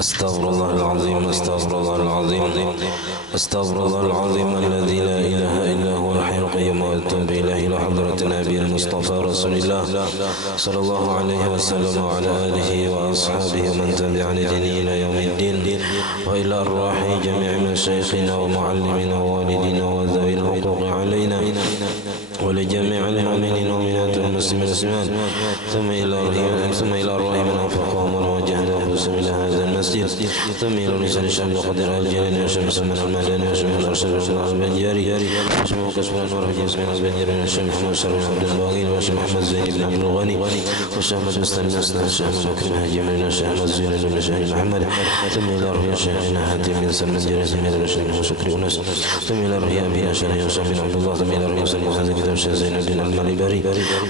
أستغفر الله العظيم أستغفر الله العظيم أستغفر الله العظيم الذي لا إله إلا هو الحي القيوم وأتوب إليه إلى حضرة النبي المصطفى رسول الله صلى الله عليه وسلم وعلى آله وأصحابه ومن تبع لدينه إلى يوم الدين وإلى أرواح جميع مشايخنا ومعلمنا ووالدينا وذوي الحقوق علينا ولجميع المؤمنين والمؤمنات والمسلمين والمسلمات ثم إلى أرواح من أنفقهم وجهدوا أنفسهم إلى هذا المسجد ثم إلى لسان الشام وقدر الجليل وشمس من المدني وشمس الأرشد وشمس البنجاري وشمس كسب الأنوار وجنس من البنجاري وشمس محمد شر بن عبد الباقي وشمس محمد زين بن عبد الغني وشمس مسلم بن أسنان الشيخ مكرم هاجم بن الشيخ زين بن شهيد محمد ثم إلى روح شيخنا هاتم بن سلم جريس بن الشيخ وشكري أنس ثم إلى روح أبي أشري وشمس بن عبد الله ثم إلى روح سلم هذا كتاب الشيخ زين بن المالبري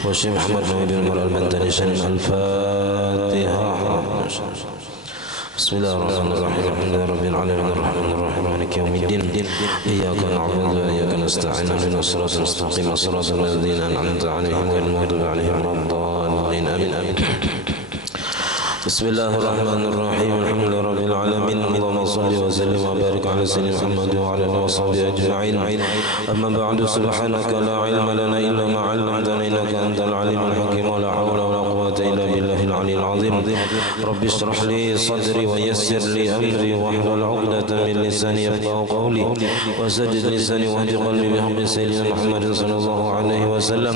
والشيخ محمد بن عمر البنتاني شن الفاتحة. بسم الله الرحمن الرحيم الحمد لله رب العالمين الرحمن الرحيم مالك يوم الدين إياك نعبد وإياك نستعين اهدنا الصراط المستقيم صراط الذين أنعمت عليهم غير المغضوب عليهم ولا الضالين آمين آمين. بسم الله الرحمن الرحيم الحمد لله رب العالمين اللهم صل وسلم وبارك على سيدنا محمد وعلى اله وصحبه اجمعين. اما بعد سبحانك لا علم لنا الا ما علمتنا انك انت العليم الحكيم ولا حول ولا قوه الا بالله العلي العظيم. رب اشرح لي صدري ويسر لي امري واحلل عقدة من لساني يفقهوا قولي وسدد لساني واهد قلبي بحق سيدنا محمد صلى الله عليه وسلم.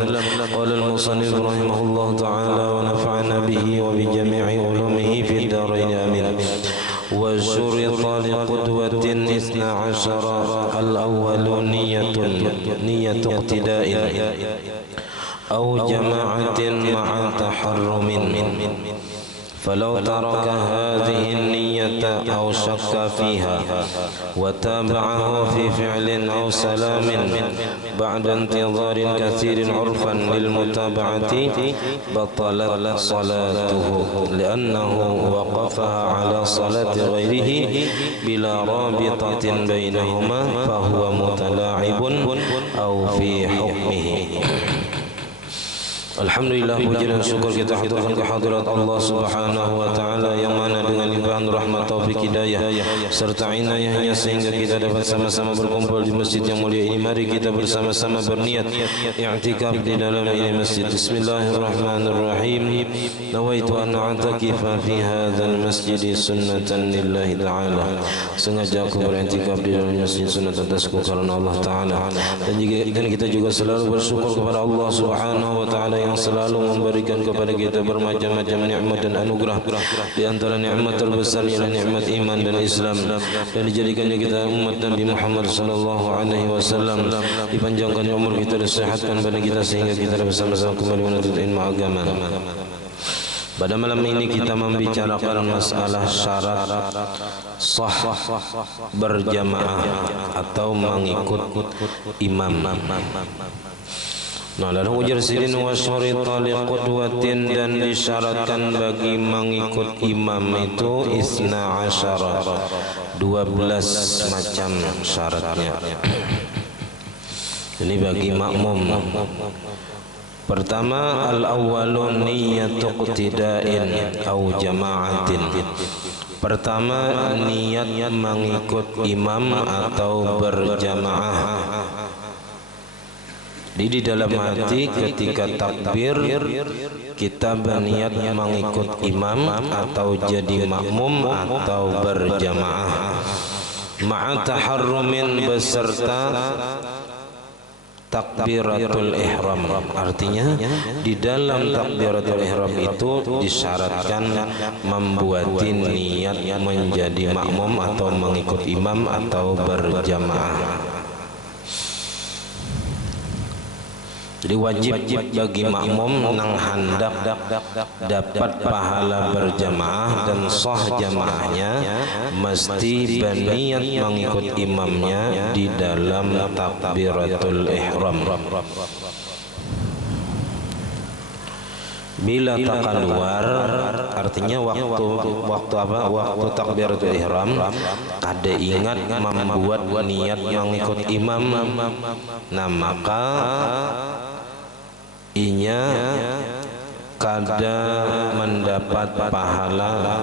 قال المصنف رحمه الله تعالى ونفعنا به وبجميع علومه في الدارين آمين. وشرط لقدوة 12 الأول نية اقتداء أو جماعة مع تحرم فلو ترك هذه النية أو شك فيها وتابعه في فعل أو سلام بعد انتظار كثير عرفا للمتابعة بطلت صلاته لأنه وقفها على صلاة غيره بلا رابطة بينهما فهو متلاعب أو في حكمه. Alhamdulillah, puji dan syukur kita haturkan kehadirat Allah Subhanahu wa taala yang mana dengan limpahan rahmat taufik hidayah serta inayahnya sehingga kita dapat sama-sama berkumpul di masjid yang mulia ini. Mari kita bersama-sama berniat i'tikaf di dalam ini masjid. Bismillahirrahmanirrahim. Nawaitu an a'takifa fi hadzal masjid sunnatan lillahi ta'ala. Sengaja aku beriktikaf di dalam masjid sunat atasku karena Allah taala. Dan kita juga selalu bersyukur kepada Allah Subhanahu wa taala yang selalu memberikan kepada kita bermacam-macam nikmat dan anugerah. Di antara nikmat terbesar ialah nikmat iman dan Islam, dan dijadikannya kita umat Nabi Muhammad sallallahu alaihi wasallam. Dipanjangkan umur kita, disehatkan badan kita sehingga kita bersama-sama kembali menuntut ilmu agama. Pada malam ini kita membicarakan masalah syarat sah berjamaah atau mengikut imam. Nah, lalu ujar sidin wa syurita liqudwatin, dan disyaratkan bagi mengikut imam itu 12 macam syaratnya. Ini bagi makmum. Pertama, al-awwalu niyatu iqtida'in au jama'atin. Pertama, niat mengikut imam atau berjamaah. Di dalam hati ketika takbir kita berniat mengikut imam atau jadi makmum atau berjamaah. Ma'a taharrumin, beserta takbiratul ihram. Artinya di dalam takbiratul ihram itu disyaratkan membuat niat menjadi makmum atau mengikut imam atau berjamaah. Jadi wajib bagi makmum nang hendak dapat pahala berjamaah dan sah jamaahnya mesti berniat mengikut imamnya di dalam takbiratul ihram. Bila tak keluar, artinya waktu takbiratul ihram kada ingat membuat niat mengikut imam, nah maka inya kada mendapat pahala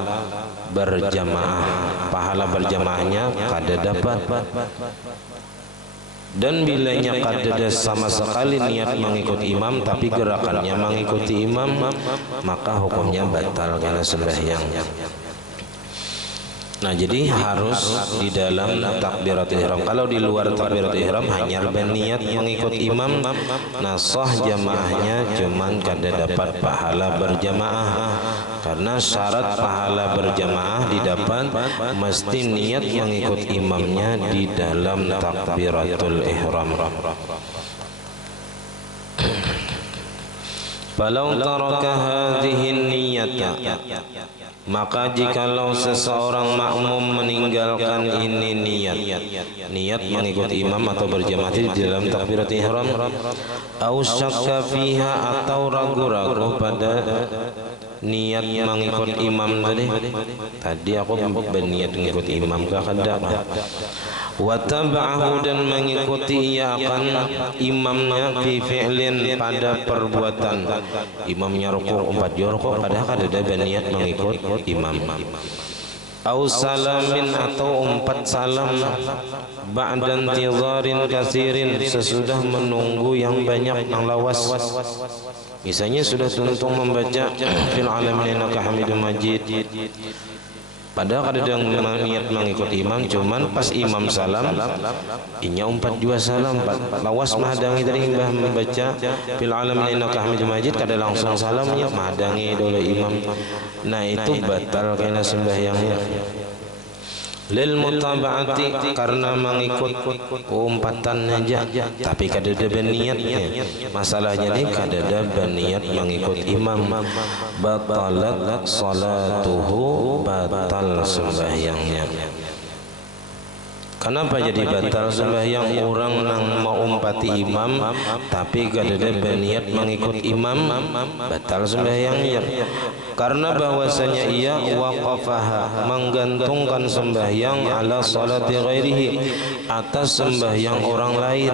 berjamaah. Pahala berjamaahnya kada dapat. Dan bilanya kada sama sekali niat mengikut imam tapi gerakannya mengikuti imam, maka hukumnya batal karena sembahyang. Nah, jadi harus di dalam takbiratul ihram. Kalau di luar takbiratul ihram hanya berniat mengikut imam, nah sah jamaahnya, cuman kada dapat pahala berjamaah. Karena syarat pahala berjamaah didapat mesti niat mengikut imamnya di dalam takbiratul ihram. Falau taraka hadhihi niyyata, maka jikalau seseorang makmum meninggalkan ini niat mengikut imam atau berjamaah di dalam takbiratul ihram, au syakka fiha, atau ragu-ragu pada niat mengikut imam tadi aku berniat mengikut imam kada, wa taba'ahu, dan mengikuti ia akan imamnya fi fi'lin, pada perbuatan. Imamnya rukuk 4 rukuk padahal kada ada berniat mengikut imam. Au salamin, atau 4 salam ba'da intizarin kasirin, sesudah menunggu yang banyak, yang lawas. Misalnya sudah tuntung membaca fil alamin innaka hamidum majid, padahal ada yang niat mengikut imam, cuman pas imam salam inya 4 juga salam, lawas mahadangi tadi membaca fil alamin innaka hamidum majid, kada langsung salamnya mahadangi dulu imam. Nah itu batal kena sembahyangnya. Lil mutaba'ati, karena mengikut umpatan aja tapi kada ada niatnya. Masalahnya ni kada ada niat mengikut imam, batalat salatuhu, batal sembahyangnya. Kenapa jadi batal sembahyang? Orang nang mau umpati imam tapi kada ada berniat mengikut imam, batal sembahyangnya. Karena bahwasanya ia waqafaha, menggantungkan sembahyang, ala salati ghairihi, atas sembahyang orang lain,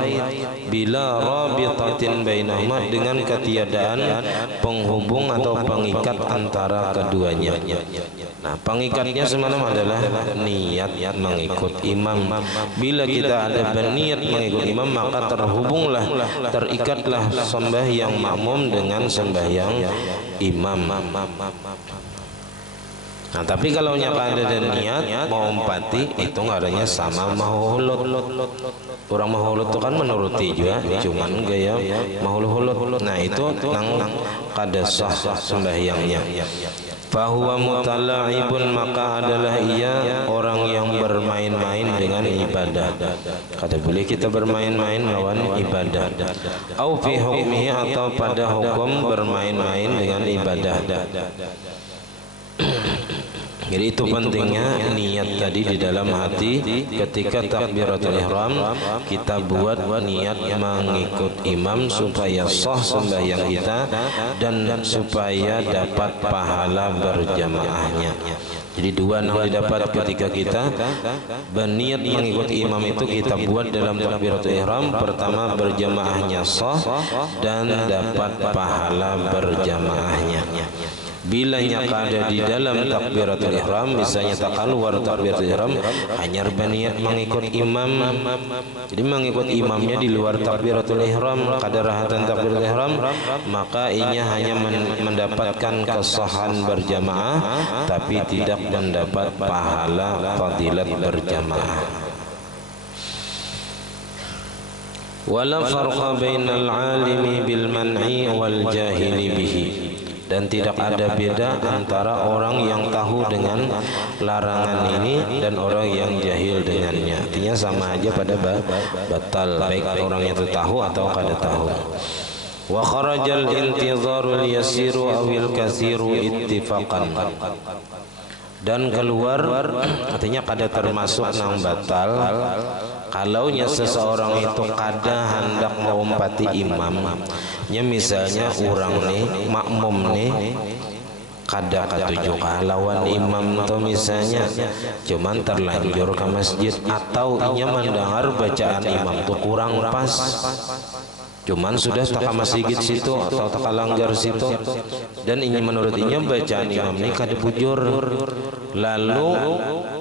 bila rabitatin bainahuma, dengan ketiadaan penghubung atau pengikat antara keduanya. Nah, pengikatnya semalam adalah niat mengikut imam. Bila kita ada berniat mengikut imam, maka terhubunglah, terikatlah sembahyang makmum dengan sembahyang imam. Nah, tapi kalau nyapa ada dan niat mau umpati, itu ngaranya sama mahulut. Orang mahulut itu kan menuruti juga, cuman gaya mahulut. Nah itu nang kada sah sembahyangnya. Fahuwa mutala'ibun, maka adalah ia orang yang bermain-main dengan ibadah. Kada boleh kita bermain-main lawan ibadah. Au fi hukmihi, atau pada hukum bermain-main dengan ibadah. Jadi itu pentingnya niat tadi di dalam hati. Ketika takbiratul ihram kita buat niat mengikut imam supaya sah sembahyang kita dan supaya dapat pahala berjamaahnya. Jadi dua yang didapat ketika kita berniat mengikut imam itu kita buat dalam takbiratul ihram. Pertama, berjamaahnya sah dan dapat pahala berjamaahnya. Bila nyaka ada di dalam takbiratul ihram, misalnya tak keluar takbiratul ihram, hanya berniat mengikut imam. Jadi mengikut imamnya di luar takbiratul ihram, kadarahatan takbiratul ihram, maka inya hanya mendapatkan kesahan berjamaah, tapi tidak mendapat pahala fadilat berjamaah. Wala farqa bainal alimi bil man'i wal jahili bihi, dan tidak ada beda antara orang yang tahu dengan larangan ini dan orang yang jahil dengannya. Artinya sama aja pada batal, baik orang yang tahu atau kada tahu. Wa kharajal intizarul yasiru awil kasiru ittifaqan, dan keluar artinya kada termasuk nang batal kalaunya seseorang itu kada hendak mengumpati imam. Ya misalnya orang nih makmum nih kada katuju lawan imam atau misalnya cuman terlanjur ke masjid atau inya mendengar bacaan imam itu kurang pas. Cuman sudah taka masjid situ atau taka langgar situ dan ingin menurut inya bacaan imam ini kada bujur, lalu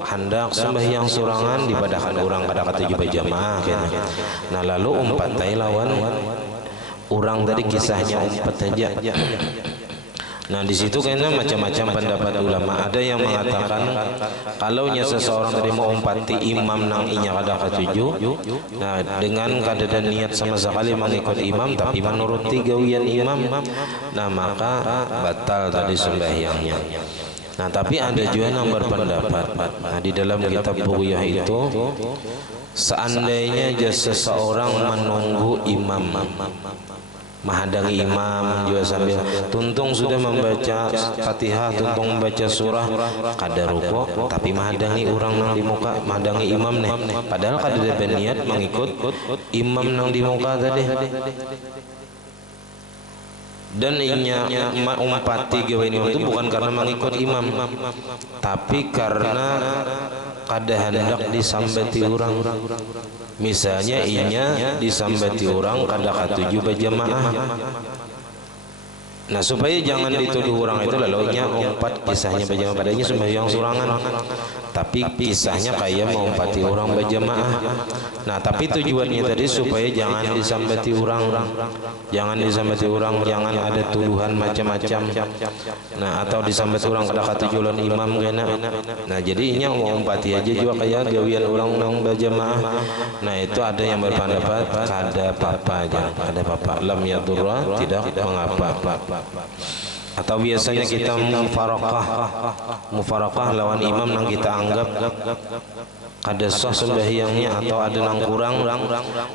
hendak sembahyang surangan dipadakan orang kada katuju berjamaah kena. Nah lalu umpat lawan orang tadi kisahnya umpat aja. Nah di situ kayaknya macam-macam pendapat ulama. Ada yang mengatakan kalau seseorang tadi mau umpati imam nang inya kada katuju, nah dengan kada ada niat sama sekali mengikut imam tapi menuruti gawian imam, nah maka batal tadi sembahyangnya. Nah tapi ada juga yang berpendapat, nah di dalam kitab Bughiyah itu seandainya seseorang menunggu imam, menghadangi imam juga sambil tuntung sudah membaca Fatihah, tuntung membaca surah, kada rukuk tapi menghadangi orang nang di muka, menghadangi imam nih, padahal kada ada niat mengikut imam nang di muka tadi. Dan inya umpati gawe imam itu bukan karena mengikut imam, tapi karena kada hendak disambati orang. Misalnya inya disambati orang kada katuju berjamaah. Nah supaya jangan dituduh orang itu lalu inya umpat kisahnya berjamaah, padahal sembahyang surangan tapi kisahnya kayak mau umpati orang berjamaah. Nah tapi tujuannya tadi supaya jangan disambati orang, jangan disambati orang, jangan ada tuduhan macam-macam. Nah atau disambati orang kada katujuan imam kena. Nah jadi inya mau umpati aja juga kayak gawian orang nang berjamaah. Nah itu ada yang berpendapat kada apa-apa aja, kada apa-apa, lam yadurra, tidak mengapa. Atau biasanya kita mufarakah lawan imam nang kita anggap kada sah sembahyangnya atau ada nang kurang.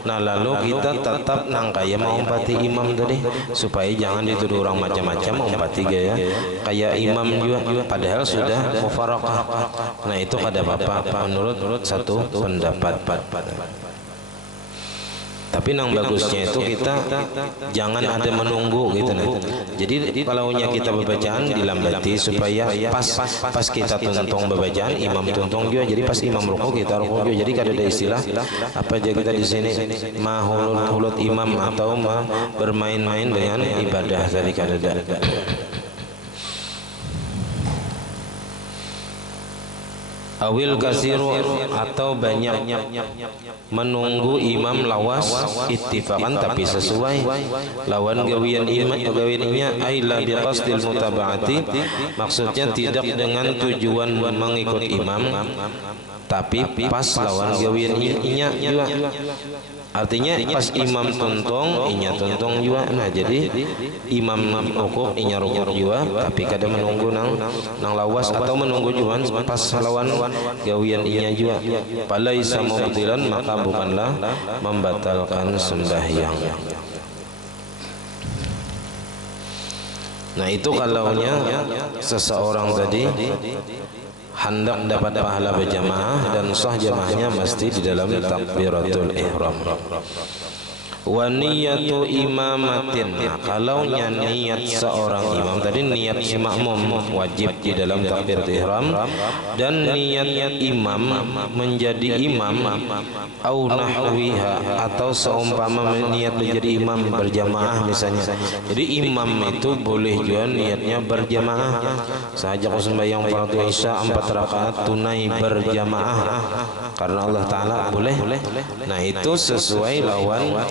Nah lalu kita tetap nang kaya mau umpati imam tadi supaya jangan dituduh orang macam-macam umpati gaya kayak imam juga padahal sudah mufarakah. Nah itu kada apa-apa menurut satu pendapat. Tapi nang bagusnya itu kita jangan ada menunggu gitu nah. Jadi kalau kita berbacaan dilambati supaya pas kita tuntung berbacaan imam tuntung juga, jadi pas imam rukuk kita rukuk juga, jadi kada ada istilah apa aja kita di sini mahulut imam atau bermain-main dengan ibadah tadi kada ada. Awil kasiru atau banyak menunggu imam lawas ittifaqan tapi sesuai lawan gawian imam gawiannya aila biqasdil mutaba'ati, maksudnya tidak dengan tujuan mengikut imam tapi pas lawan gawian inya juga. Artinya pas imam tuntung inya tuntung juga. Nah jadi imam rukuk inya rukuk juga tapi kada menunggu nang lawas atau menunggu juga pas lawan gawian inya juga. Falaisa mubtilan, maka bukanlah membatalkan sembahyang. Nah itu kalaunya seseorang tadi hendak dapat pahala berjamaah dan sah jamaahnya mesti di dalam takbiratul ihram. Wa niyatu imamatin, nah, kalau niat seorang imam tadi niat si makmum wajib di dalam takbiratul ihram, dan niat imam menjadi imam au nahwiha atau seumpama niat menjadi imam berjamaah misalnya. Jadi imam itu boleh juga niatnya berjamaah. Saja kau sembahyang fardu isya 4 rakaat tunai berjamaah karena Allah Ta'ala boleh. Nah itu sesuai lawan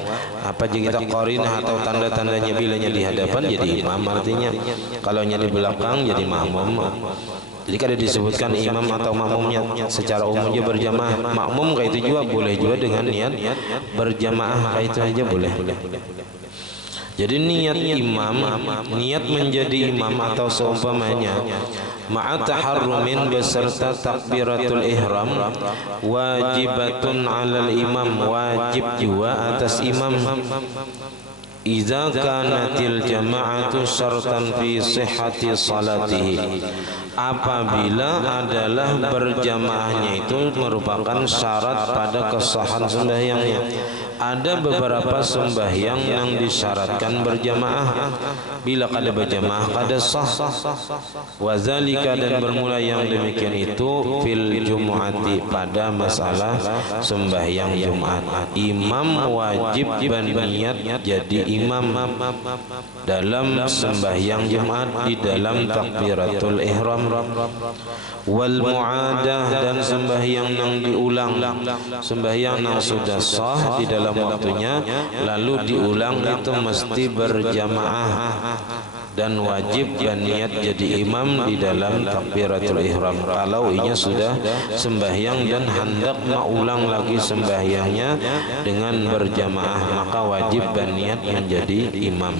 apa jika kita qarinah atau tanda-tandanya bilanya di hadapan jadi imam, artinya kalau di belakang jadi makmum. Jadi kada disebutkan imam atau makmumnya secara umumnya berjamaah. Makmum kayak itu juga boleh juga dengan niat berjamaah, kayak itu aja boleh. Jadi niat imam, niat menjadi imam atau seumpamanya ma'a taharrumin beserta takbiratul ihram wajibatun 'alal imam, wajib juga atas imam. Idza kanatil jama'atu syartan fi sihhati salatihi, apabila adalah berjamaahnya itu merupakan syarat pada kesahan sembahyangnya. Ada beberapa sembahyang yang disyaratkan berjamaah. Bila kada berjamaah kada sah. Wazalika, dan bermula yang demikian itu fil jumu'ati, pada masalah sembahyang Jumat. Imam wajib berniat jadi imam dalam sembahyang Jumat di dalam takbiratul ihram. Wal mu'adah, dan sembahyang yang diulang, sembahyang yang sudah sah di dalam waktunya lalu diulang itu mesti berjamaah dan wajib berniat jadi imam di dalam takbiratul ihram. Kalau inya sudah sembahyang dan hendak mengulang lagi sembahyangnya dengan berjamaah, maka wajib berniat menjadi imam.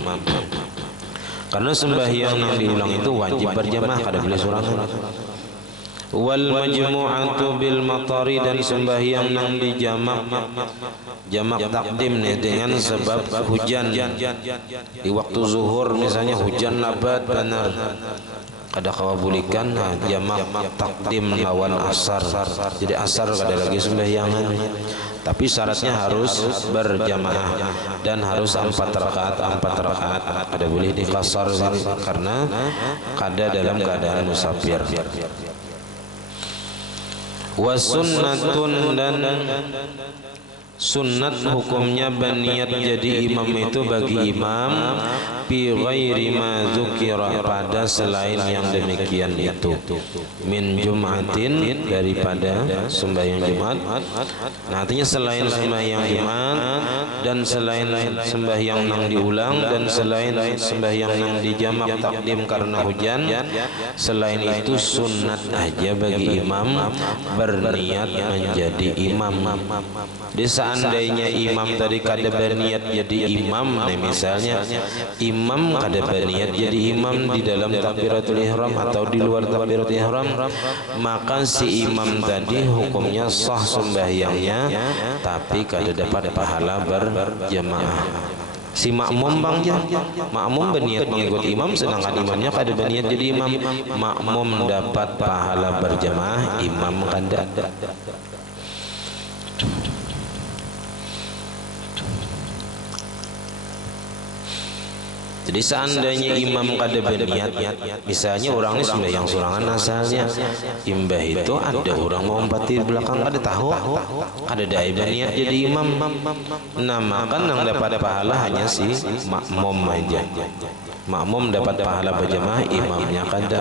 Karena sembahyang yang diulang itu wajib berjamaah, kada boleh sorangan. Wal majmu'atu bil matari, dan sembahyang yang dijamak, jamak takdim nih dengan sebab hujan. Di waktu zuhur misalnya hujan lebat benar, kada kawabulikan jamak takdim lawan asar. Jadi asar kada lagi sembahyangan, tapi syaratnya harus berjamaah dan harus 4 rakaat. Kada boleh dikasar karena kada dalam keadaan musafir. Wasunnatun, dan sunnat hukumnya berniat jadi imam itu bagi imam bi ghairi ma dzukira, pada selain yang demikian itu, min jum'atin, daripada sembahyang Jumat. Nah, artinya selain sembahyang Jumat dan selain sembahyang yang diulang dan selain sembahyang yang dijamak takdim karena hujan, selain itu sunat aja bagi imam berniat menjadi imam. Di seandainya imam tadi kada berniat jadi imam, nah misalnya imam kada berniat jadi imam di dalam takbiratul ihram atau di luar takbiratul ihram, maka si imam tadi hukumnya sah sembahyangnya tapi kada dapat pahala berjamaah. Si makmum bangja, makmum berniat mengikut imam sedangkan imamnya kada berniat jadi imam, makmum dapat pahala berjamaah, imam kada. Jadi seandainya imam kada berniat, misalnya orang ini sembahyang sorangan asalnya, imbah itu ada orang mau empati di belakang kada tahu, kada ada berniat jadi imam, nah maka yang dapat pahala hanya si makmum aja. Makmum dapat pahala berjamaah, imamnya kada.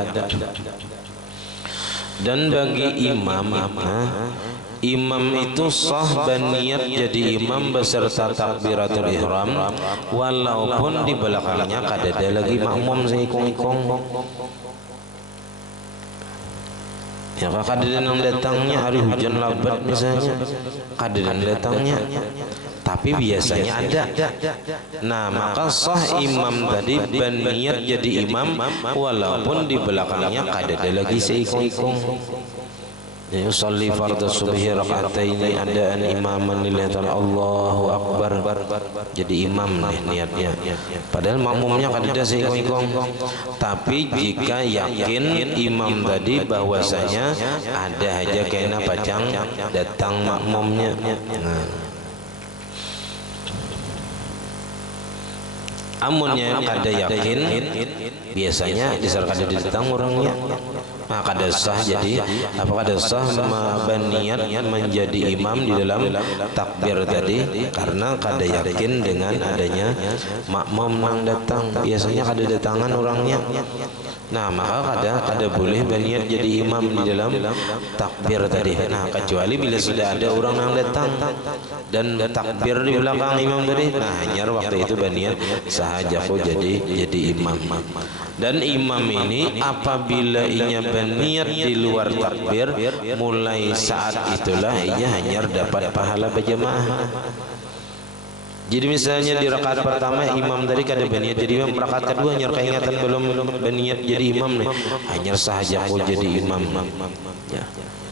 Dan bagi imam, imam itu sah berniat jadi imam beserta takbiratul ihram walaupun di belakangnya kada ada lagi makmum seikung-ikung. Ya kada ada yang datangnya hari hujan lebat misalnya, kada ada yang datangnya, tapi biasanya ada. Nah, maka sah imam tadi berniat jadi imam walaupun di belakangnya kada ada lagi seikung-ikung. Yusalli fardhu subhi raka'ataini adaan imaman lillahi ta'ala, Allahu akbar, jadi imam nih niatnya. Padahal makmumnya kada ada seikung-ikung. Tapi jika yakin imam tadi bahwasanya ada aja kena pacang datang makmumnya. Nah, amunnya kada yakin, biasanya disar kada datang orangnya, maka kada sah. Jadi apakah kada sah berniat menjadi imam di dalam takbir tadi karena kada yakin dengan adanya makmum yang datang, biasanya kada datangan orangnya. Nah, maka kada boleh berniat jadi imam di dalam takbir tadi. Nah, kecuali bila sudah ada orang yang datang dan takbir di belakang imam tadi, nah hanya waktu itu berniat sahaja kok jadi imam. Dan imam ini apabila ia berniat di luar takbir, mulai saat itulah ia hanya dapat pahala berjamaah. Jadi misalnya di rakaat pertama imam tadi kada berniat jadi imam, rakaat kedua hanya keingatan belum berniat jadi imam nih, hanya sahaja kok jadi imam. Ya,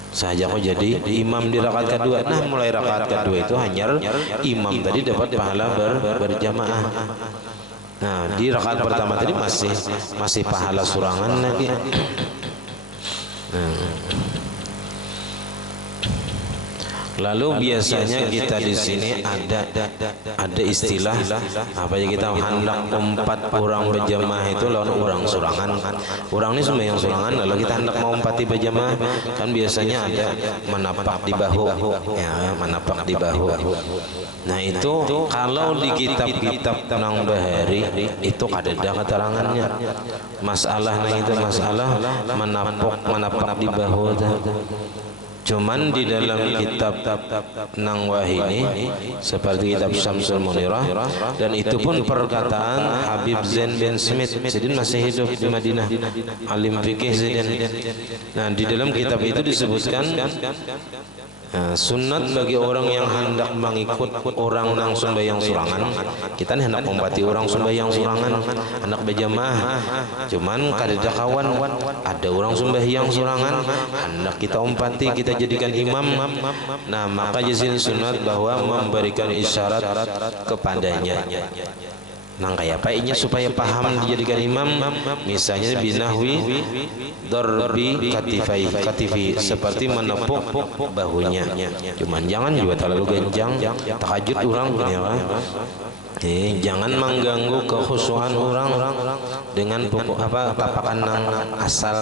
sahaja kok jadi imam di rakaat kedua. Nah, mulai rakaat kedua itu hanya imam tadi dapat pahala berjamaah. Nah, di rakaat pertama tadi masih pahala surangan lagi. Lalu biasanya kita di sini ada istilah apa ya, kita hendak umpat orang berjamaah itu lawan orang surangan. Orang ini sembahyang surangan, lalu kita hendak mau umpati berjamaah kan biasanya ada menapak di bahu, ya menapak di bahu. Nah itu kalau di kitab-kitab Nang Bahari itu ada keterangannya. Masalahnya itu masalah menapak di bahu. Cuman di dalam kitab Nang Wahini seperti kitab Syamsul Munirah, dan itu pun perkataan Habib Zain bin Smith. Sidin masih hidup di Madinah, alim fikih Sidin. Nah di dalam kitab itu disebutkan sunat bagi orang yang hendak mengikut orang nang sembahyang surangan. Kita nih hendak membati orang sembahyang surangan, hendak berjamaah. Cuman kadeda kawan ada orang sembahyang surangan, hendak kita umpati, kita jadikan imam. Nah maka jadi sunat bahwa memberikan isyarat kepadanya. Nah kayak apa ini supaya paham dijadikan imam, misalnya binahwi darbi katifi seperti menepuk bahunya. Cuman jangan juga terlalu genjang, tahajud orang ya. Jangan mengganggu kekhusyuan orang dengan pokok apa tapakan nang asal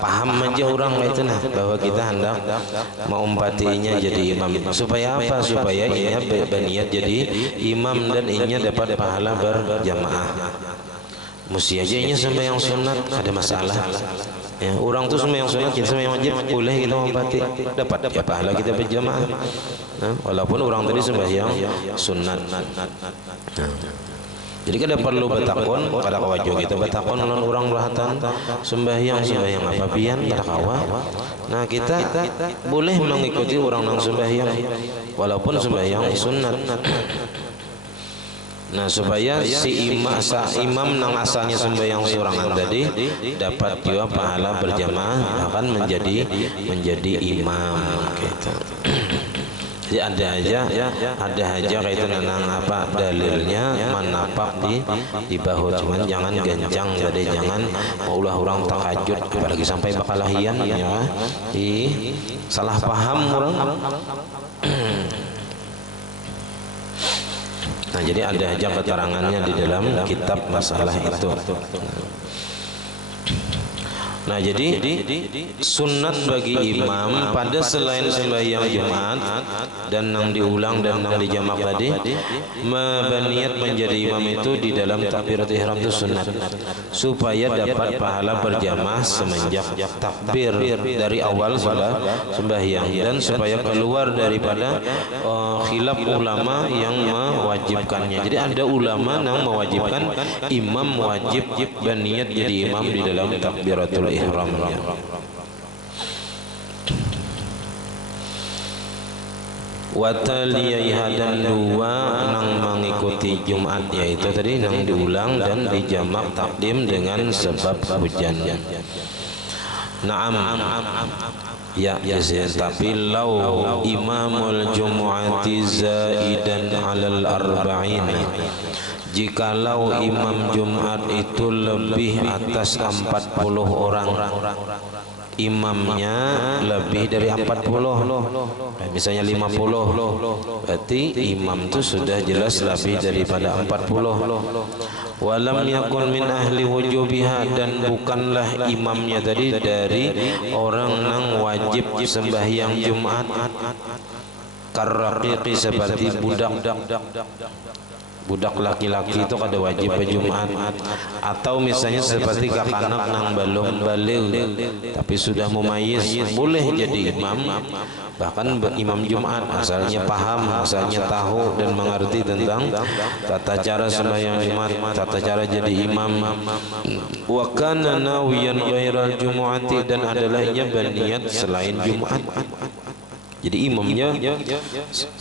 paham aja orang itu nah bahwa kita hendak mengumpatinya jadi imam. Supaya apa? Supaya ia berniat jadi imam dan ia dapat pahala berjamaah. Mesti aja ini sembahyang sunat ada masalah. Ya, orang tuh sembahyang sunat, kita sembahyang wajib boleh kita mengumpati, dapat ya pahala kita berjamaah. Nah, walaupun orang tadi sembahyang sunat. Nah, jadi kita perlu bertakon pada kawajo kita bertakon lawan orang berhatan sembahyang apa pian pada kawa. Nah kita boleh mengikuti orang nang sembahyang walaupun sembahyang sunat. Nah supaya si imam nang asalnya sembahyang surangan tadi dapat juga pahala berjamaah akan menjadi imam gitu. Jadi ada aja kaitan dengan apa dalilnya menapak di bahu, cuman jangan gencang, jadi jangan maulah orang tahajud apalagi sampai bakalahian ya, salah paham orang. Nah jadi ada aja keterangannya di dalam kitab masalah itu. Nah jadi sunat bagi imam pada selain sembahyang Jumat dan nang diulang dan nang dijamak tadi, berniat menjadi imam itu di dalam takbiratul ihram itu sunat supaya dapat pahala berjamaah semenjak takbir dari awal salat sembahyang, dan supaya keluar daripada khilaf ulama yang mewajibkannya. Jadi ada ulama yang mewajibkan imam wajib berniat jadi imam di dalam takbiratul ihramnya. Wataliyaiha dan dua nang mengikuti Jumat, yaitu tadi nang diulang dan dijamak takdim dengan sebab hujan. Naam. Ya, tapi lau imamul jumu'ati zaidan 'alal arba'in, jikalau imam Jumat itu lebih atas 40 orang, imamnya lebih dari 40, misalnya 50, berarti imam itu sudah jelas lebih daripada 40. Walam yakun min ahli wujubiha, dan bukanlah imamnya tadi dari orang nang wajib sembahyang Jumat, karraqiqi seperti budak laki-laki itu kada wajib Jumat, atau misalnya seperti kakanak nang belum balik tapi sudah mumayyiz boleh jadi imam, bahkan imam Jumat asalnya paham, asalnya tahu dan mengerti tentang tata cara sembahyang Jumat, tata cara jadi imam. Wa kana nawiyan ghairal jumu'ati, dan adalah ia berniat selain Jumat. Jadi imamnya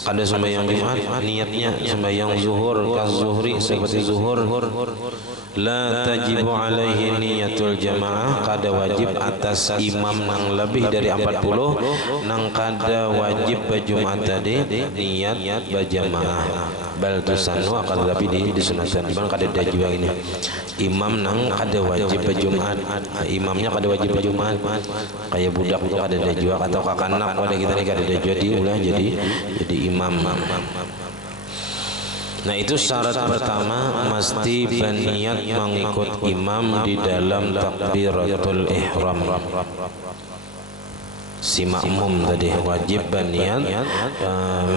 ada sembahyang Jumat, niatnya sembahyang zuhur, kaz zuhri seperti zuhur, la tajibu alaihi niyatul jamaah, kada wajib atas imam nang lebih dari 40 nang kada wajib berjumat tadi niat berjamaah. Bal tusanu akan tapi disunatkan. Di mana kada ada juga ini imam nang kada wajib berjumat, imamnya kada wajib berjumat, kayak budak itu kada ada juga, atau kakanak pada kita ni kada ada juga diulah jadi imam. Nah itu syarat pertama, mesti berniat mengikut imam di dalam takbiratul ihram. Si makmum tadi wajib berniat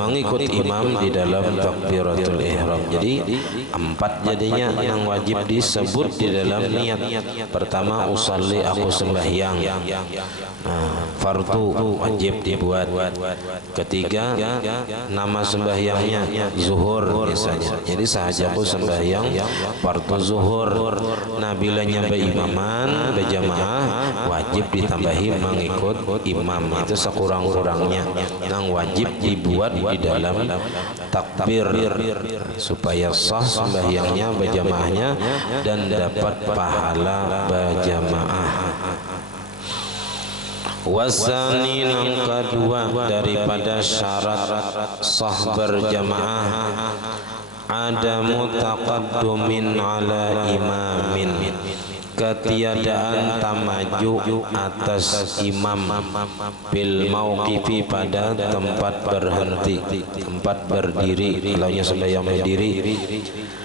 mengikut imam di dalam takbiratul ihram. Jadi 4 jadinya yang wajib disebut di dalam niat. Pertama, usalli, aku sembahyang, fardu wajib dibuat. Ketiga, nama sembahyangnya zuhur misalnya, jadi sahaja aku sembahyang fardu zuhur. Nah bilanya berimaman berjamaah wajib ditambahi mengikut imam. Itu sekurang-kurangnya yang wajib dibuat di dalam takbir supaya sah sembahyangnya berjamaahnya dan dapat pahala berjamaah. Wasani yang kedua daripada syarat sah berjamaah, adamu taqaddumin ala imamin, ketiadaan tamaju atas imam, bil mauqifi pada tempat berhenti, tempat berdiri, kalaunya sembahyang berdiri.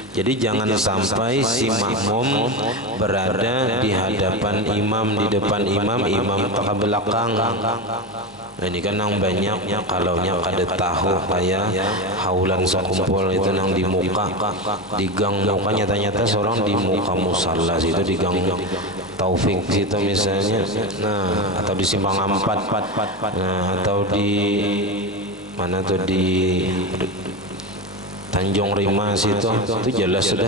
Jadi jangan sampai si makmum berada di hadapan imam, di depan imam, imam tak belakang. Nah ini kan yang banyak kalaunya kada tahu kayak haulan sekumpul itu nang di muka, di gang muka, nyata-nyata seorang di muka musalla situ, di gang Taufik situ misalnya, nah atau di Simpang Ampat, nah atau di mana tuh di Tanjung Rima situ, itu jelas sudah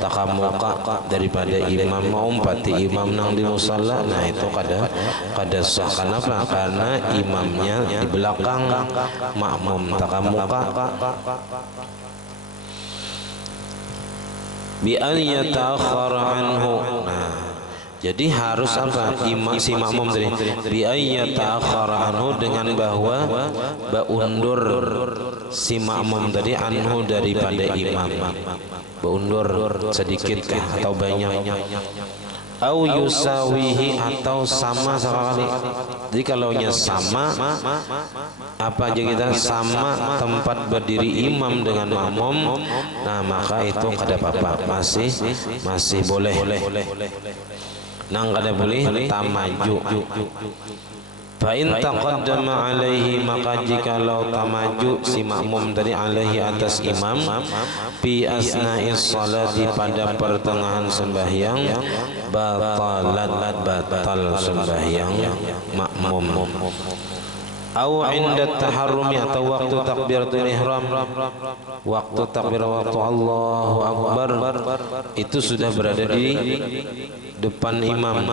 taka muka daripada imam, mau umpati imam nang di musalla. Nah itu kada sah. Kenapa? Karena imamnya di belakang, makmum taka muka. Bi an yata'akhkhara anhu. Nah jadi harus apa? Si makmum tadi bi ayya ta'akhkhara anhu, dengan bahwa baundur si makmum tadi anhu daripada imam, baundur sedikit kah atau banyak, au yusawihi atau sama sekali. Jadi kalaunya sama, apa aja kita sama tempat berdiri imam dengan makmum, nah maka itu kada apa-apa, masih boleh. Nang kada boleh tamaju. Fa in taqaddama alaihi, maka jikalau tamaju si makmum tadi alaihi atas imam, fi asna'is salati pada pertengahan sembahyang, batal sembahyang makmum. Au inda taharrumi, atau waktu takbiratul ihram, waktu takbir, waktu Allahu Akbar, itu sudah berada di depan imam,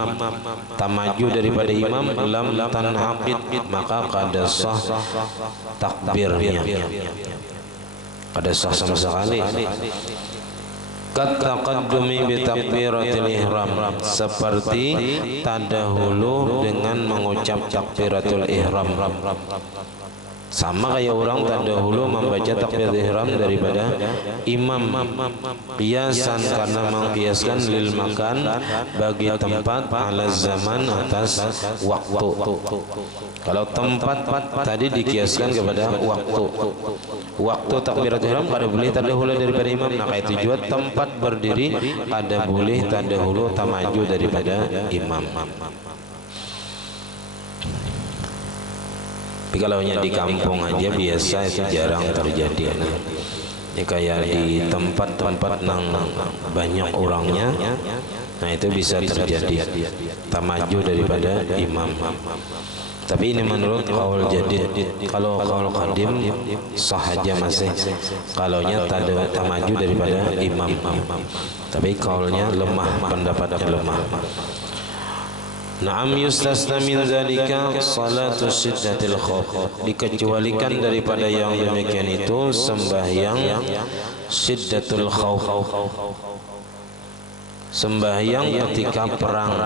tamaju daripada imam, lam tanaqid, maka kada sah takbirnya, kada sah sama sekali. Kat taqaddumi bi takbiratul ihram, seperti tadahulu dengan mengucap takbiratul ihram. Sama kayak orang terdahulu membaca takbiratul ihram daripada imam, qiyasan, karena mengkiaskan lil makan, bagi tempat, ala zaman, atas waktu. Kalau tempat tadi dikiaskan kepada waktu takbiratul ihram kada boleh terdahulu daripada imam, maka itu juga tempat berdiri kada boleh terdahulu tamaju daripada imam. Tapi kalau hanya di kampung aja biasa itu jarang terjadi. Nah, ini kayak di tempat-tempat nang banyak orangnya, nah itu bisa terjadi tamaju daripada imam. Tapi ini menurut kaul jadid. Kalau kaul qadim sah aja masih, kalaunya tamaju daripada imam. Tapi kaulnya lemah, pendapatnya lemah. Naam yustasna min zalika salatu syiddatil khauf, dikecualikan daripada yang demikian itu sembahyang syiddatul khauf. sembahyang ketika perang.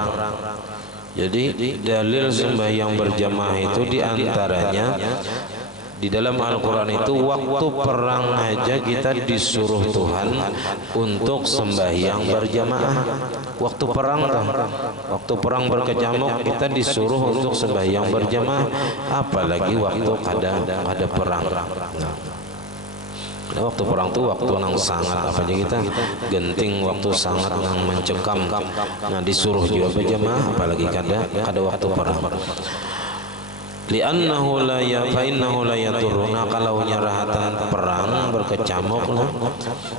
Jadi dalil sembahyang berjamaah itu diantaranya di dalam Al-Quran itu waktu perang aja kita disuruh Tuhan untuk sembahyang berjamaah. Waktu perang tuh, waktu perang berkecamuk kita disuruh untuk sembahyang berjamaah, apalagi waktu ada perang. Nah, waktu perang tuh waktu nang sangat apa aja kita genting, waktu sangat nang mencekam. Nah disuruh juga berjamaah, apalagi kada waktu perang. Li'annahu la ya fa innahu la yaturuna, kalau nyarahatan perang berkecamuk nah,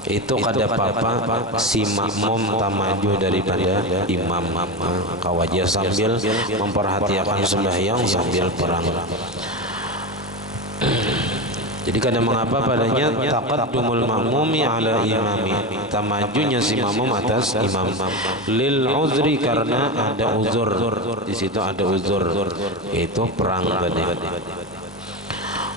itu kada apa-apa si makmum tamaju daripada imam, kawaja sambil memperhatikan sembahyang sambil perang. Jadi kadang mengapa padanya taqaddumul ma'mumi ala imami, tamajunya si makmum atas imam, lil uzri, karena ada uzur. Di situ ada uzur, yaitu perang tadi.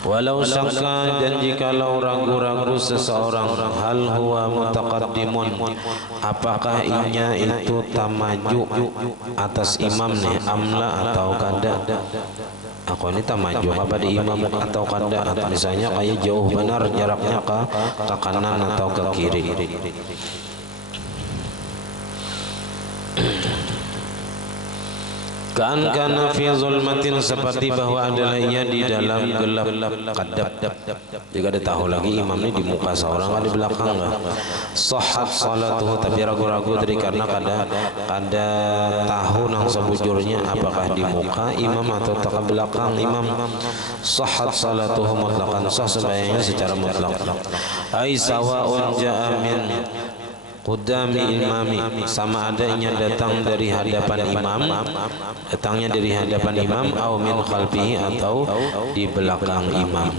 Walau syakka, dan jikalau ragu-ragu seseorang, hal huwa mutaqaddimun, apakah inya itu tamaju atas imam nih, amla atau kada. Aku ini tamaju kepada imam atau kada, atau misalnya kayak jauh benar jaraknya ke kanan atau ke kiri. Kan kana fi zulmatin, seperti bahwa adalah ia di dalam gelap kadap. Jika dia tahu lagi imam ini di muka seorang, di belakang enggak. Sahhat salatuhu, tapi ragu-ragu tadi karena kada tahu nang sebujurnya apakah di muka imam atau ke belakang imam. Sahhat salatuhu mutlaqan, sah sembahyangnya secara mutlak. Ai sawaun ja'a min qudami imami, sama adanya datang dari hadapan imam, datangnya dari hadapan imam, au min khalfihi, atau di belakang imam.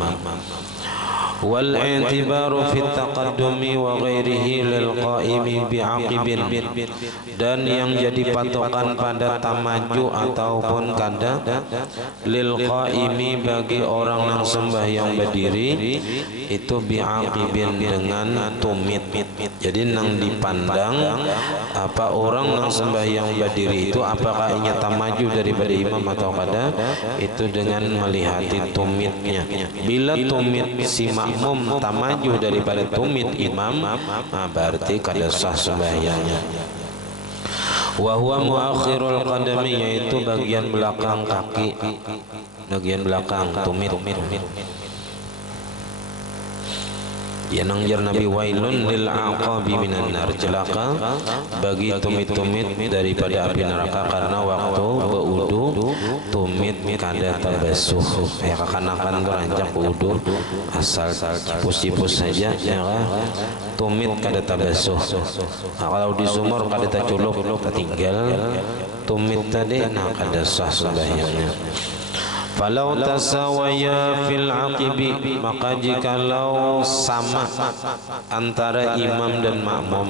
Wal i'tibaru fit taqaddumi wa ghairihi lil qaimi bi'aqibin, dan yang jadi patokan pada tamaju ataupun kada lil qaimi bagi orang yang sembahyang berdiri itu bi'aqibin, dengan tumit. Jadi nang dipandang apa orang yang sembahyang berdiri itu apakah inya tamaju daripada imam atau kada, itu dengan melihati tumitnya. Bila tumit si makmum tamaju daripada tumit imam, berarti kada sah sembahyangnya. Wa huwa muakhirul qadami, yaitu bagian belakang kaki, bagian belakang tumit. Ya nang jar Nabi, wailun lil aqabi minan nar, celaka bagi tumit-tumit daripada api neraka, karena waktu beudu tumit kada tabasuh. Ya kekanakan beranjak udu asal cipus-cipus saja, ya tumit kada tabasuh. Nah, kalau di sumur kada taculuk tertinggal tumit tadi, nah kada sah sembahyangnya. Falau tasawaya fil aqibi, maka jikalau sama antara imam dan makmum,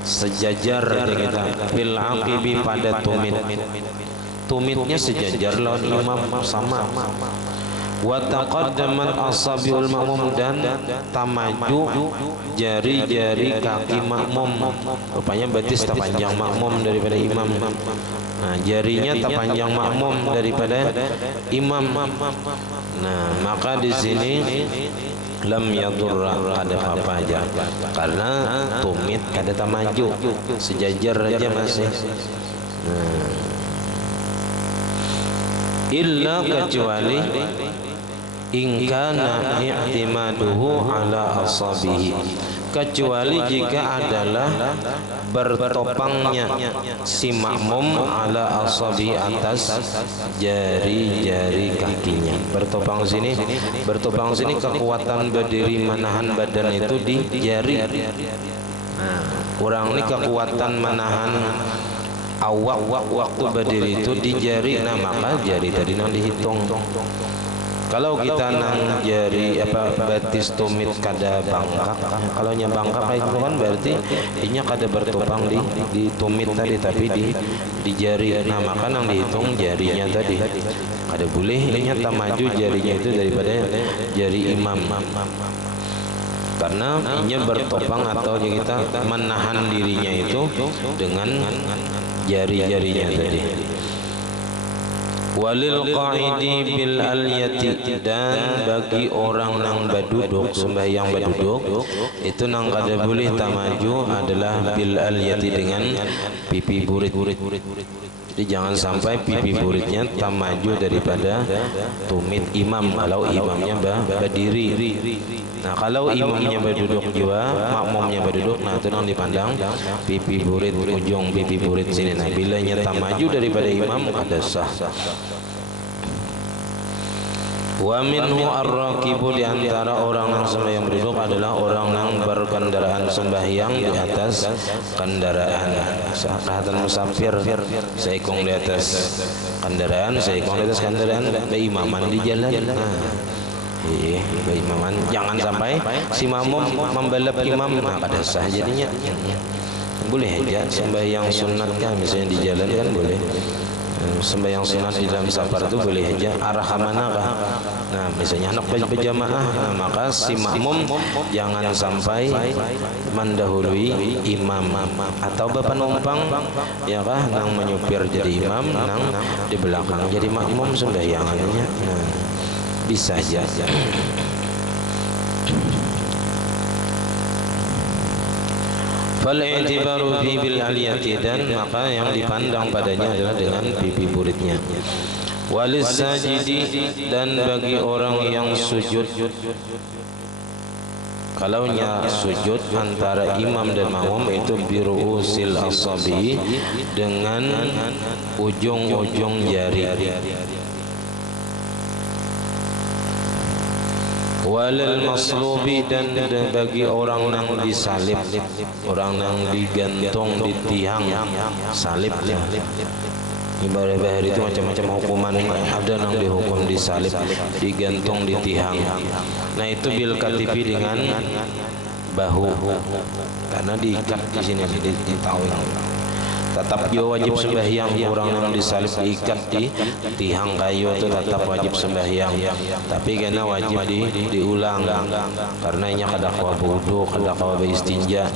sejajar kita fil aqibi pada tumit, tumitnya sejajar lawan imam sama. Wa taqaddamat asabiul makmum, dan tamaju jari-jari kaki makmum, rupanya betis terpanjang makmum daripada imam. Nah, jarinya terpanjang makmum daripada imam. Nah, maka di sini lam yadurra, ada apa aja, karena tumit kada tamaju, sejajar aja masih. Nah, illa, kecuali in kana i'timaduhu ala asabihi, kecuali jika adalah bertopangnya si makmum ala asabi, atas jari-jari kakinya. Bertopang sini kekuatan berdiri menahan badan itu di jari. Nah, orang ini kekuatan menahan awak waktu berdiri itu di jari. Nah, maka jari tadi nang dihitung. Kalau kita nang jari betis tumit kada bangkak, kalau nya bangkak itu kan berarti inya kada bertopang di tumit tadi, tapi di jari. Nah, maka nang dihitung jarinya tadi. Kada boleh inya tamaju jarinya itu daripada jari imam. karena ini bertopang atau kita menahan dirinya itu dengan jari-jarinya tadi. Walil qaidi bil alyati, dan bagi orang nang baduduk sembahyang baduduk itu nang kada boleh tamaju adalah bil alyati dengan pipi burit. Jadi jangan sampai pipi buritnya tamaju daripada tumit imam kalau imamnya berdiri. Nah kalau imamnya berduduk juga, makmumnya berduduk, nah itu nang dipandang pipi burit, ujung pipi burit sini. Nah bila nyata maju daripada imam ada sah. Wa minhu ar-raqibu, di antara orang yang sembahyang berduduk adalah orang yang berkendaraan sembahyang di atas kendaraan. Sahatan musafir, seikong di atas kendaraan, seikong di atas kendaraan, berimaman di jalan. Iya, berimaman. Jangan sampai si makmum membalap imam, nah kada sah jadinya. Boleh aja sembahyang sunat kan, misalnya di jalan kan boleh. Sembahyang sunat di dalam safar itu boleh aja, arah ke mana kah? Nah misalnya anak berjamaah, nah, maka si makmum jangan sampai mendahului imam, atau bapak numpang ya kah nang menyupir jadi imam, nang di belakang jadi makmum sembahyangannya. Nah bisa aja. Fal i'tibaru fi bil aliyati, dan maka yang dipandang padanya adalah dengan pipi buritnya. Walis sajidi, dan bagi orang yang sujud, kalaunya sujud antara imam dan makmum itu biruusil asabi, dengan ujung-ujung jari. Walal maslubi, dan bagi orang yang disalib, orang yang digantung di tiang salib. Ibarat bahari itu macam-macam hukuman, ada yang dihukum disalib, digantung di tiang. Nah itu bil katifi, dengan bahu, karena diikat di sini ditahu. Tetap juga wajib sembahyang, orang yang disalib diikat di tiang kayu itu tetap wajib sembahyang, tapi karena wajib diulang karena ini kada kawa wudu, kada kawa beristinja.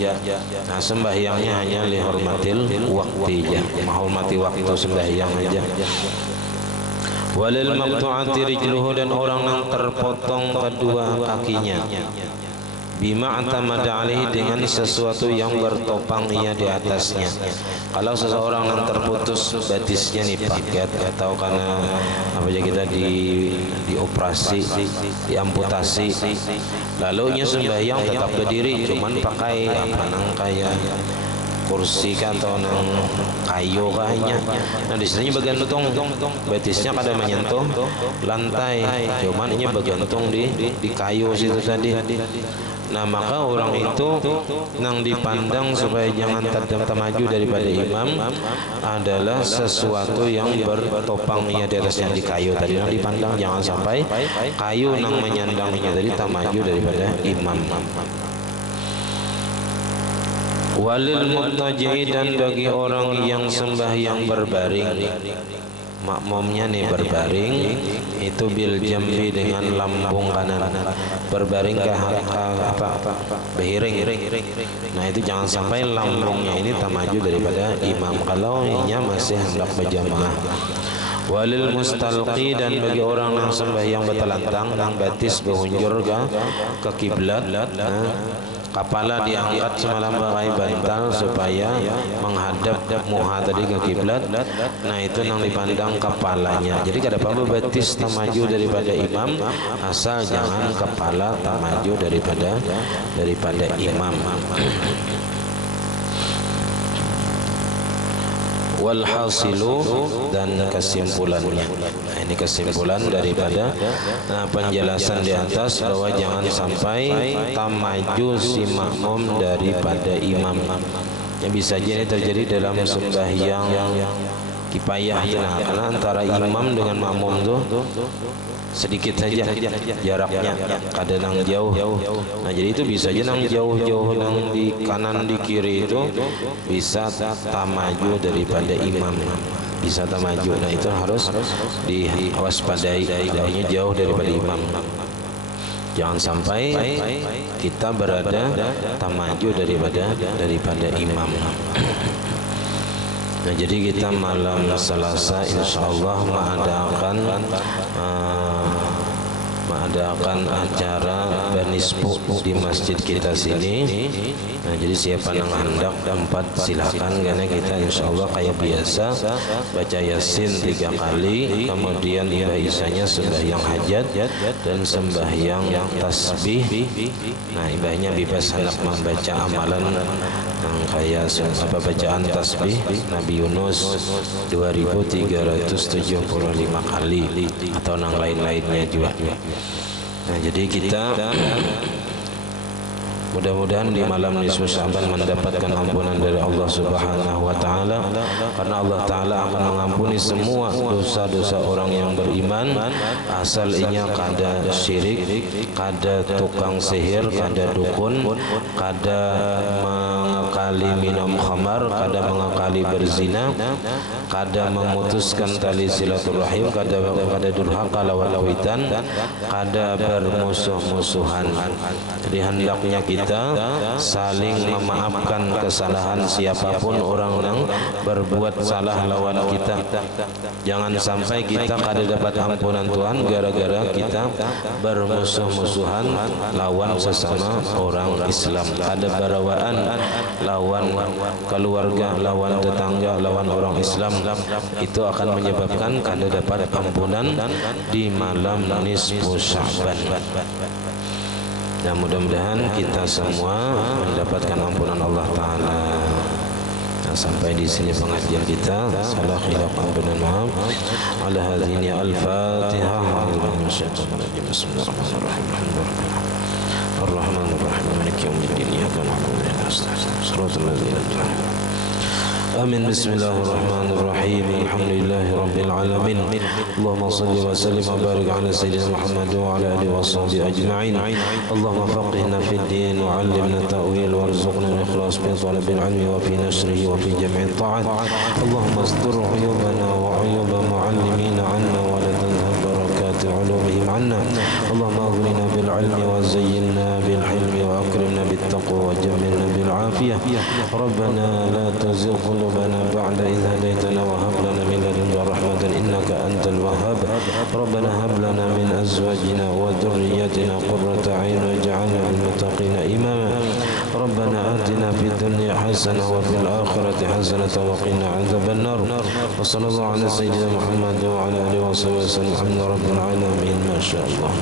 Nah sembahyangnya hanya lihormatil waktu aja, menghormati waktu sembahyang aja. Walil maqtu'ati rijluhu, dan orang yang terpotong kedua kakinya, bima atamada alaihi, dengan sesuatu yang bertopang ia di atasnya. Kalau seseorang yang terputus batisnya nih paket, atau karena apa aja kita dioperasi, diamputasi, lalu nya sembahyang tetap berdiri, cuman pakai apa nang kayak kursi kan atau nang kayu kayaknya. Nah di sini bergantung batisnya kada menyentuh lantai, cuman ini bergantung di kayu situ tadi. Nah maka orang itu nang dipandang supaya jangan termaju daripada imam adalah sesuatu yang bertopangnya di atasnya di kayu tadi, nang dipandang jangan sampai kayu nang menyandangnya tadi tak maju daripada imam. Walil muttaji'i, dan bagi orang yang sembahyang berbaring, makmumnya nih berbaring itu bil jambi, dengan lambung kanan, berbaring ke apa berhiring. Nah itu jangan sampai lambungnya ini tak maju daripada imam kalau inya masih hendak berjamaah. Walil mustalqi, dan bagi orang yang sembahyang bertelantang, nang batis berhunjur ke kiblat, kepala diangkat semalam bagai bantal supaya menghadap muha tadi ke kiblat. Nah itu nang dipandang kepalanya. Jadi kada apa batis tak maju daripada imam, asal jangan kepala tak maju daripada imam. Walhasilu, dan kesimpulannya. Nah, ini kesimpulan daripada penjelasan di atas bahwa jangan sampai tamaju si makmum daripada imam. Yang bisa jadi terjadi dalam sembahyang kifayah, karena antara imam dengan makmum tuh sedikit saja jaraknya, kadang nang jauh. Nah jadi itu bisa aja nang jauh-jauh, nang di kanan di kiri itu bisa tamaju daripada imam, bisa tamaju. Nah itu harus diwaspadai, jauhnya jauh daripada imam. Jangan sampai kita berada tamaju daripada imam. Nah, jadi kita malam Selasa insyaallah mengadakan acara banisbu di masjid kita sini. Nah, jadi siapa yang hendak tempat silakan, karena kita insyaallah kayak biasa baca Yasin 3 kali, kemudian ibadahnya sembahyang hajat dan sembahyang tasbih. Nah, ibadahnya bebas hendak membaca amalan yang kayak bacaan tasbih Nabi Yunus 2375 kali atau yang lain-lainnya juga. Nah, jadi kita mudah-mudahan di malam nisfu Sya'ban mendapatkan ampunan dari Allah Subhanahu wa taala, karena Allah taala akan mengampuni semua dosa-dosa orang yang beriman asal inya kada syirik, kada tukang sihir, kada dukun, kada mengakali minum khamar, kada mengakali berzina, kada memutuskan tali silaturahim, kada durhaka lawan lawitan, kada bermusuh-musuhan. Jadi hendaknya kita saling memaafkan kesalahan siapapun orang yang berbuat salah lawan kita. Jangan sampai kita kada dapat ampunan Tuhan gara-gara kita bermusuh-musuhan lawan sesama orang Islam. Kada berawaan lawan keluarga, lawan tetangga, lawan orang Islam, itu akan menyebabkan kada dapat ampunan di malam nisfu Sya'ban. Dan mudah-mudahan kita semua mendapatkan ampunan Allah Ta'ala. Nah, sampai di sini pengajian kita. Salah khilaf ampunan maaf. Ala hadhihi al-Fatihah. Bismillahirrahmanirrahim. Ar-Rahmanir-Rahim. Maliki yaumiddin. Iyyaka na'budu wa iyyaka nasta'in. Shiratal ladzina an'amta 'alaihim. آمين. بسم الله الرحمن الرحيم. الحمد لله رب العالمين. اللهم صل وسلم وبارك على سيدنا محمد وعلى آله وصحبه أجمعين. اللهم فقهنا في الدين وعلمنا التأويل وارزقنا الإخلاص في طلب العلم وفي نشره وفي جميع الطاعات. اللهم استر عيوبنا وعيوب معلمين عنا ولا تذهب بركات علومهم عنا. اللهم أغننا بالعلم وزينا بالحلم وأكرمنا بالتقوى وجملنا بالعافية. ربنا لا تزغ قلوبنا بعد إذ هديتنا وهب لنا من لدنك رحمة إنك أنت الوهاب. ربنا هب لنا من أزواجنا وذرياتنا قرة أعين واجعلنا للمتقين إماما. ربنا آتنا في الدنيا حسنة وفي الآخرة حسنة وقنا عذاب النار. وصلى الله على سيدنا محمد وعلى آله وصحبه وسلم. الحمد لله رب العالمين. ما شاء الله.